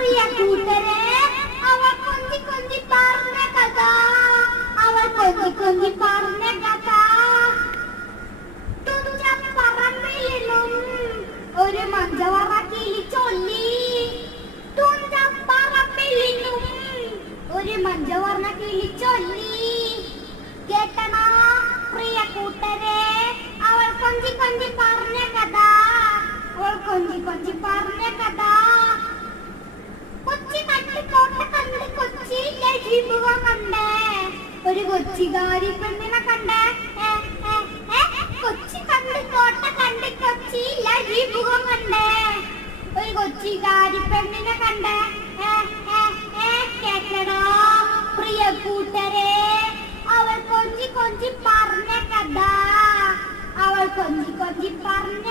പ്രിയ കൂട്ടരെ അവൾ കൊഞ്ചി കൊഞ്ചി കഥ. അവൾ കൊഞ്ചി കൊഞ്ചി പറഞ്ഞ കഥ. തുഞ്ച പറമ്പിലും ഒരു മഞ്ചവറ കിളി ചൊല്ലി. തുഞ്ച പറമ്പിലും ഒരു മഞ്ചവർണ കിളിച്ചോ കൊച്ചികാരി പെണ്ണിനെ കണ്ട? കൊച്ചി കണ്ട് കോട്ട കണ്ട് കൊച്ചി ലക്ഷ്മിക കണ്ടേ? ഒരു കൊച്ചികാരി പെണ്ണിനെ കണ്ട? കേക്കണോ പ്രിയ കൂട്ടരെ അവൾ കൊഞ്ചി കൊഞ്ചി പറഞ്ഞ കഥ. അവൾ കൊഞ്ചി കൊഞ്ചി പറഞ്ഞ